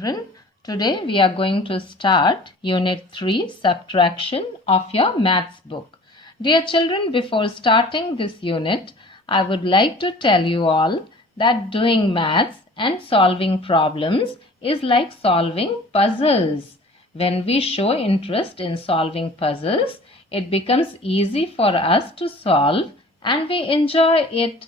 children, today we are going to start Unit 3 Subtraction of your maths book. Dear children, before starting this unit, I would like to tell you all that doing maths and solving problems is like solving puzzles. When we show interest in solving puzzles, it becomes easy for us to solve and we enjoy it.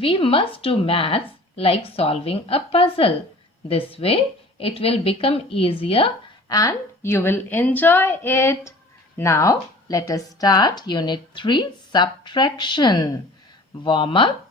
We must do maths like solving a puzzle. This way, it will become easier and you will enjoy it. Now, let us start Unit 3 Subtraction. Warm up.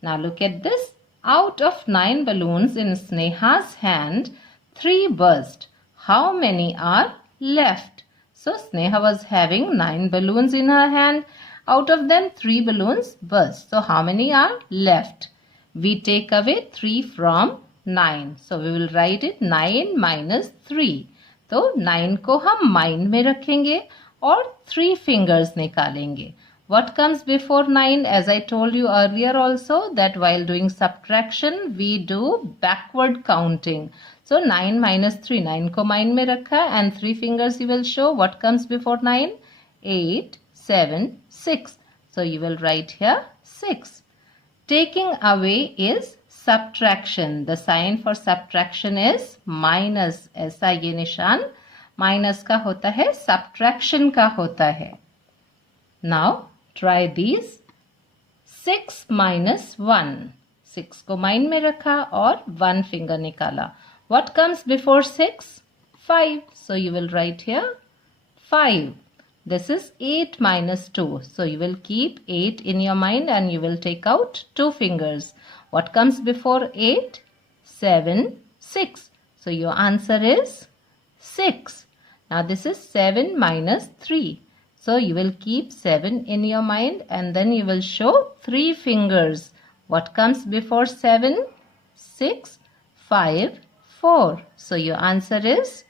Now look at this. Out of 9 balloons in Sneha's hand, 3 burst. How many are left? So, Sneha was having 9 balloons in her hand. Out of them, 3 balloons burst. So, how many are left? We take away 3 from 9. So, we will write it 9 minus 3. तो 9 को हम mind में रखेंगे और 3 fingers निकालेंगे. What comes before 9? As I told you earlier also that while doing subtraction, we do backward counting. So 9 minus 3, 9 को mind में रखा and 3 fingers you will show. What comes before 9? 8, 7, 6. So you will write here 6. Taking away is subtraction. The sign for subtraction is minus. ऐसा ये निशान minus का होता है, subtraction का होता है. Now try these. 6 minus 1. 6 को mind में रखा और 1 finger निकाला. What comes before 6? 5. So you will write here 5. This is 8 minus 2. So you will keep 8 in your mind and you will take out 2 fingers. What comes before 8? 7, 6. So your answer is 6. Now this is 7 minus 3. So you will keep 7 in your mind and then you will show 3 fingers. What comes before 7? 6, 5, 4. So your answer is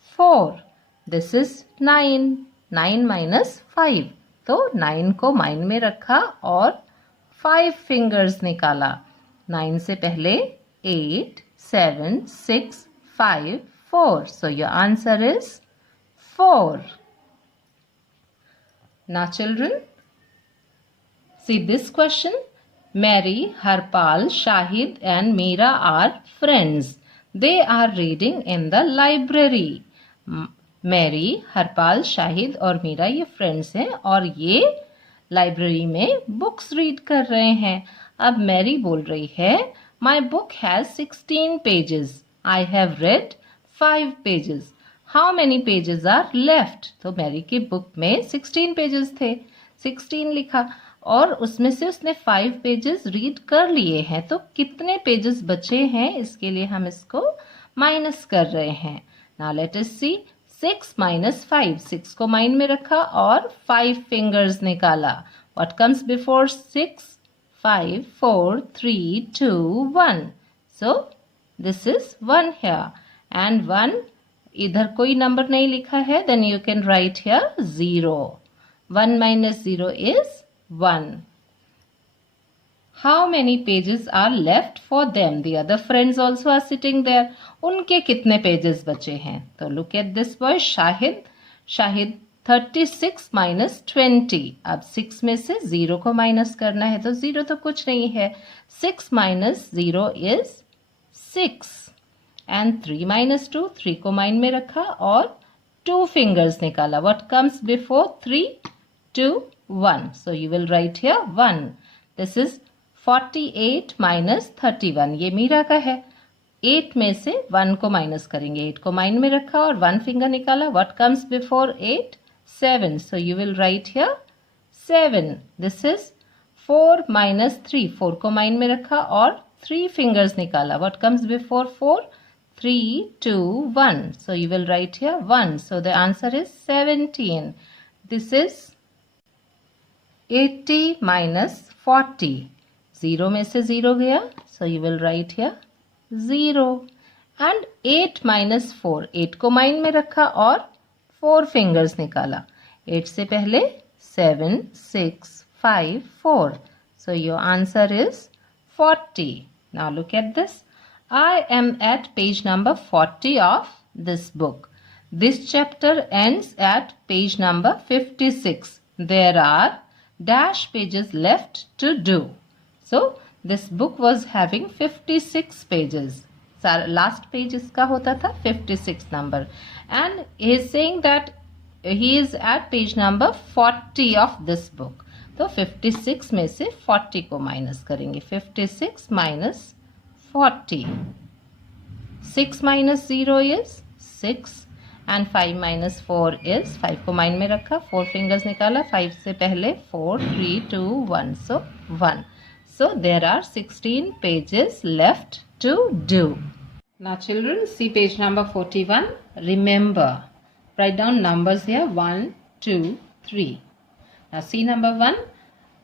4. This is 9. 9 minus 5. तो 9 को mind में रखा और 5 fingers निकाला. 9 से पहले 8, 7, 6, 5, 4. So your answer is 4. Now children, see this question. Mary, Harpal, Shahid and Meera are friends. They are reading in the library. Mary, Harpal, Shahid और मीरा ये फ्रेंड्स हैं और ये लाइब्रेरी में बुक्स रीड कर रहे हैं. अब मैरी बोल रही है my book has 16 pages. I have read 5 pages. How many pages are left? तो मैरी की बुक में 16 पेजेस थे. 16 लिखा और उसमें से उसने 5 पेजेस रीड कर लिए हैं. तो कितने पेजेस बचे हैं? इसके लिए हम इसको माइनस कर रहे हैं. नाउ लेट अस सी. 6 minus 5. 6 को mind में रखा और 5 fingers निकाला. What comes before 6? 5, 4, 3, 2, 1. So, this is 1 here. And 1, इधर कोई number नहीं लिखा है. Then you can write here 0. 1 minus 0 is 1. How many pages are left for them? The other friends also are sitting there. उनके कितने pages बचे हैं? तो look at this boy, Shahid. Shahid 36 minus 20. अब 6 में से 0 को माइनस करना है तो 0 तो कुछ नहीं है. 6 minus 0 is 6. And 3 minus 2. 3 को माइंड में रखा और 2 fingers निकाला. What comes before 3? 2, 1. So you will write here 1. This is 48 minus 31. ये मीरा का है. 8 में से 1 को माइनस करेंगे. 8 को माइंड में रखा और 1 फिंगर निकाला. What comes before 8? 7. So you will write here 7. This is 4 minus 3. 4 को माइंड में रखा और 3 fingers निकाला. What comes before 4? 3, 2, 1. So you will write here 1. So the answer is 17. This is 80 minus 40. 0 में से 0 गया. So you will write here 0. And 8 minus 4. 8 को mind में रखा और 4 fingers निकाला. 8 से पहले 7, 6, 5, 4. So your answer is 40. Now look at this. I am at page number 40 of this book. This chapter ends at page number 56. There are dash pages left to do. So this book was having 56 pages. Last page इसका होता था 56 number, and he is saying that he is at page number 40 of this book. तो 56 में से 40 को minus करेंगे. 56 minus 40. 6 minus 0 is 6 and 5 minus 4 is 5 को mind में रखा. 4 fingers निकाला. 5 से पहले 4, 3, 2, 1. So 1. So there are 16 pages left to do. Now children, see page number 41. Remember, write down numbers here. 1, 2, 3. Now see number 1.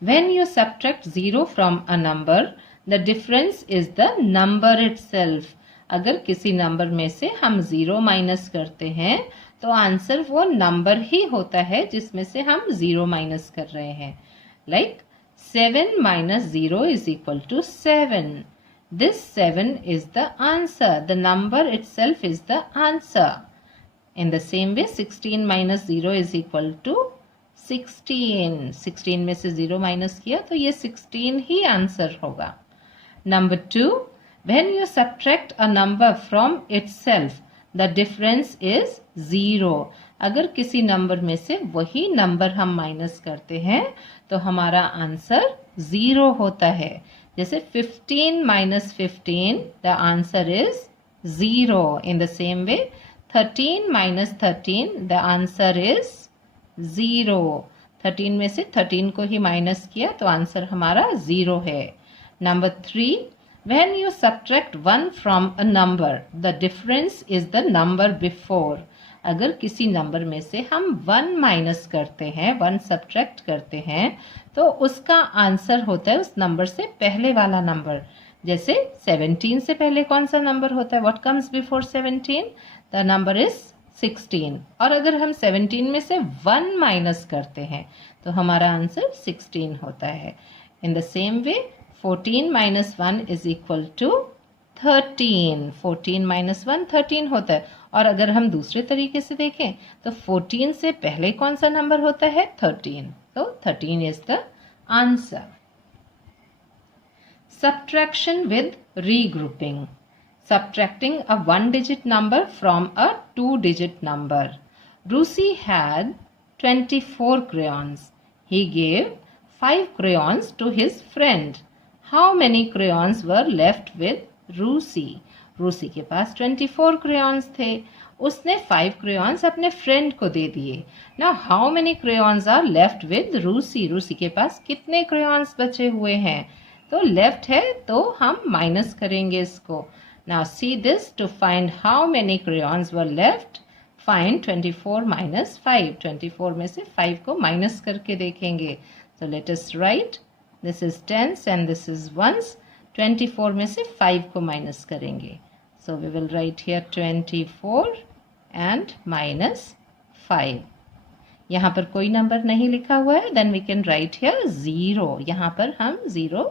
When you subtract 0 from a number, the difference is the number itself. अगर किसी number में से हम 0 minus करते हैं तो answer वो number ही होता है जिसमें से हम 0 माइनस कर रहे हैं. Like 7 minus 0 is equal to 7. This 7 is the answer. The number itself is the answer. In the same way, 16 minus 0 is equal to 16. 16 में से 0 माइनस किया तो ये 16 ही आंसर होगा. Number 2, when you subtract a number from itself, the difference is 0. अगर किसी number में से वही नंबर हम माइनस करते हैं तो हमारा आंसर 0 होता है. जैसे 15 minus 15, the answer is 0. In the same way, 13 minus 13, the answer is 0. 13 में से 13 को ही माइनस किया तो आंसर हमारा 0 है. Number 3, when you subtract 1 from a number, the difference is the number before. अगर किसी नंबर में से हम 1 माइनस करते हैं, 1 सब्ट्रैक्ट करते हैं तो उसका आंसर होता है उस नंबर से पहले वाला नंबर. जैसे 17 से पहले कौन सा नंबर होता है? What comes before 17? The number is 16. और अगर हम 17 में से 1 माइनस करते हैं तो हमारा आंसर 16 होता है. In the same way, 14 minus 1 is equal to 13. 14 minus 1 13 होता है. और अगर हम दूसरे तरीके से देखें तो 14 से पहले कौन सा नंबर होता है? 13. तो 13 is the answer. Subtraction with regrouping. Subtracting a 1-digit number from a 2-digit number. Rusi had 24 crayons. He gave 5 crayons to his friend. How many crayons were left with Rusi? रूसी के पास 24 crayons थे. उसने 5 crayons अपने friend को दे दिए. Now how many crayons are left with Rusi? रूसी के पास कितने crayons बचे हुए हैं? तो लेफ्ट है तो हम माइनस करेंगे इसको. Now see this. To find how many crayons were left, find 24 minus 5. 24 में से 5 को माइनस करके देखेंगे. So let us write. This is tens and this is ones. 24 में से 5 को माइनस करेंगे. So we will write here 24 and minus 5. यहाँ पर कोई नंबर नहीं लिखा हुआ है. Then we can write here 0. यहाँ पर हम 0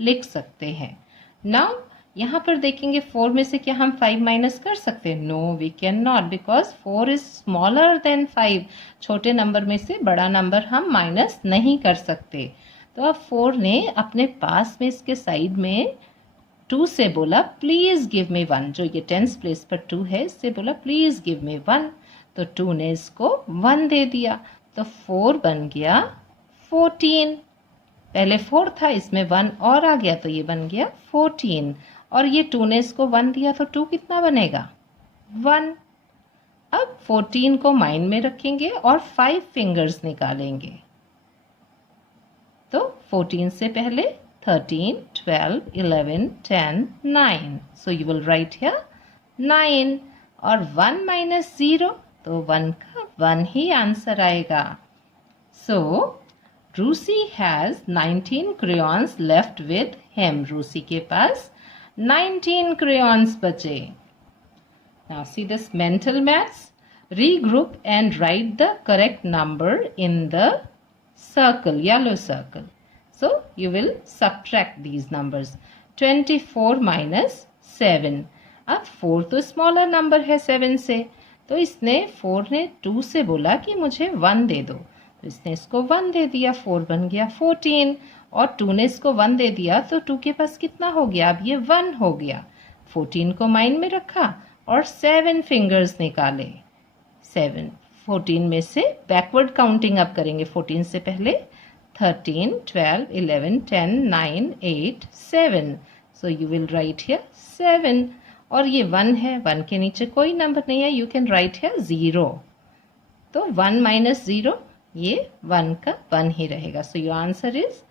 लिख सकते हैं. Now यहाँ पर देखेंगे 4 में से क्या हम 5 माइनस कर सकते हैं? No, we cannot because 4 is smaller than 5. छोटे नंबर में से बड़ा नंबर हम माइनस नहीं कर सकते. तो अब 4 ने अपने पास में इसके साइड में 2 से बोला प्लीज गिव मी 1. जो ये टेंस प्लेस पर 2 है इससे बोला प्लीज गिव मी 1. तो 2 ने इसको 1 दे दिया. तो 4 बन गया 14. पहले 4 था इसमें 1 और आ गया तो ये बन गया 14. और ये 2 ने इसको 1 दिया तो 2 कितना बनेगा? 1. अब 14 को माइंड में रखेंगे और 5 फिंगर्स निकालेंगे. तो 14 से पहले 13, 12, 11, 10, 9. So you will write here 9. और 1 minus 0 तो 1 का 1 ही आंसर आएगा. So Rusi has 19 crayons left with him. Rusi के पास 19 crayons बचे. Now see this mental maths. Regroup and write the correct number in the circle, yellow circle. So you will subtract these numbers. 24 minus 7। अब 4 तो smaller number है 7 से, तो इसने 4 ने 2 से बोला कि मुझे 1 दे दो, तो इसने इसको 1 दे दिया, 4 बन गया 14, और 2 ने इसको 1 दे दिया, तो 2 के पास कितना हो गया, अब ये 1 हो गया। 14 को माइंड में रखा और 7 फिंगर्स निकाले। 7 14 में से बैकवर्ड काउंटिंग अब करेंगे, 14 से पहले 13 12 11 10 9 8 7, सो यू विल राइट हियर 7, और ये 1 है, 1 के नीचे कोई नंबर नहीं है, यू कैन राइट हियर 0, तो 1 माइनस 0, ये 1 का 1 ही रहेगा, so your answer is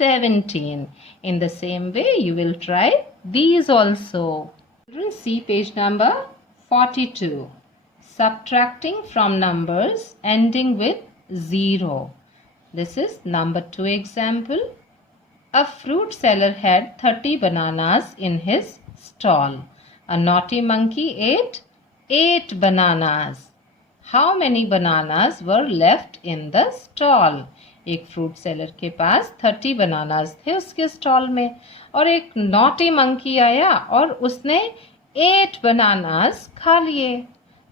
17. In the same way, you will try these also. Children, see page number 42. Subtracting from numbers ending with 0. This is number 2 example. A fruit seller had 30 bananas in his stall. A naughty monkey ate 8 bananas. How many bananas were left in the stall? एक fruit seller के पास 30 bananas थे उसके stall में, और एक naughty monkey आया और उसने 8 बनानास खा लिए।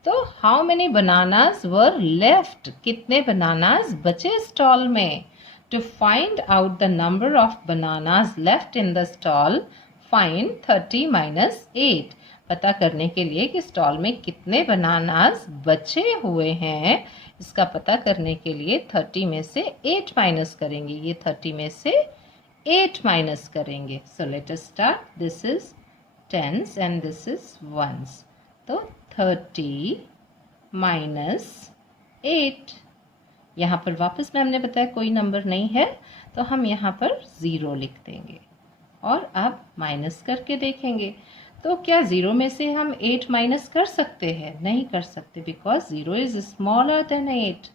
तो how many bananas were left, कितने बनानास बचे स्टॉल में? To find out the number of bananas left in the stall, find 30 minus 8। पता करने के लिए कि स्टॉल में कितने बनानास बचे हुए हैं, इसका पता करने के लिए 30 में से 8 माइनस करेंगे, ये 30 में से 8 माइनस करेंगे। So let us start, this is tens and this is ones, तो 30 माइनस 8, यहाँ पर वापस मैम ने बताया कोई नंबर नहीं है, तो हम यहाँ पर 0 लिख देंगे और अब माइनस करके देखेंगे। तो क्या 0 में से हम 8 माइनस कर सकते हैं? नहीं कर सकते, बिकॉज 0 इज स्मॉलर देन 8।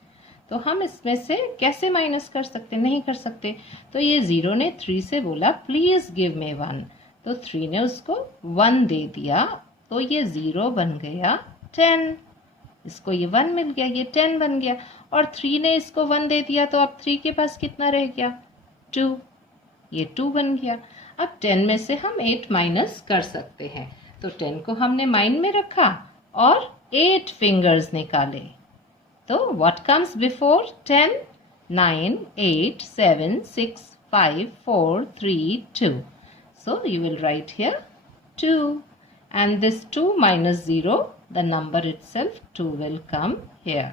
तो हम इसमें से कैसे माइनस कर सकते? नहीं कर सकते। तो ये 0 ने 3 से बोला प्लीज गिव मी 1, तो 3 ने उसको 1 दे दिया, तो ये 0 बन गया 10। इसको ये 1 मिल गया, ये 10 बन गया, और 3 ने इसको 1 दे दिया, तो अब 3 के पास कितना रह गया? 2, ये 2 बन गया। अब 10 में से हम 8 माइनस कर सकते हैं, तो 10 को हमने माइंड में रखा और 8 फिंगर्स निकाले। तो what comes before 10? 9 8 7 6 5 4 3 2, so you will write here 2, and this 2 minus 0, the number itself 2 will come here.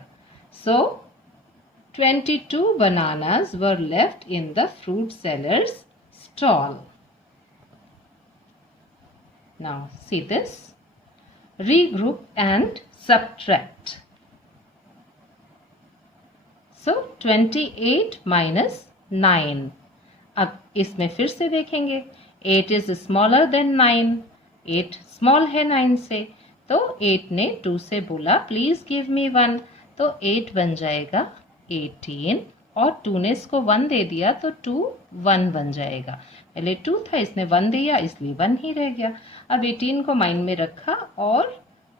So 22 bananas were left in the fruit seller's stall. Now see this, regroup and subtract. So 28 minus 9, अब इसमें फिर से देखेंगे, 8 is smaller than 9, 8 small है 9 से, तो 8 ने 2 से बोला प्लीज गिव मी 1, तो 8 बन जाएगा 18, और 2 ने इसको 1 दे दिया, तो 2 1 बन जाएगा। पहले 2 था, इसने 1 दिया, इसलिए 1 ही रह गया। अब 18 को माइंड में रखा और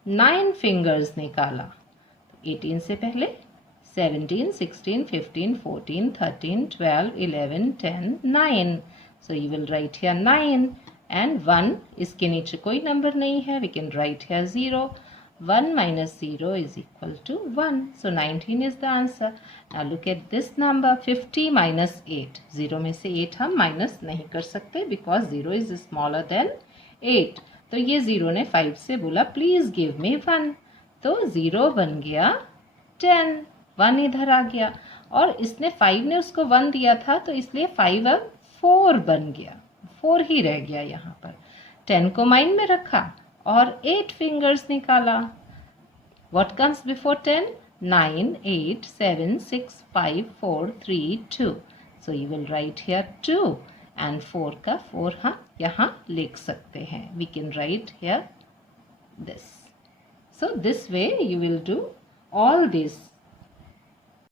9 फिंगर्स निकाला। 18 से पहले 17 16 15 14 13 12 11 10 9, so you will write here 9 and 1, इसके नीचे कोई नंबर नहीं है, we can write here 0, 1 minus 0 is equal to 1. So 19 is the answer. Now look at this number, 50 minus 8. 0 में से 8 हम माइनस नहीं कर सकते because 0 is smaller than 8. तो ये 0 ने 5 से बोला प्लीज गिव मी 1. तो 0 बन गया 10. 1 इधर आ गया और इसने 5 ने उसको 1 दिया था, तो इसलिए 5 अब 4 बन गया, 4 ही रह गया यहाँ पर। 10 को माइंड में रखा और 8 फिंगर्स निकाला। What comes before 10? 9 8 7 6 5 4 3 2, so you will write here 2, and 4 का 4 हम यहाँ लिख सकते हैं, we can write here this. So this way you will do all these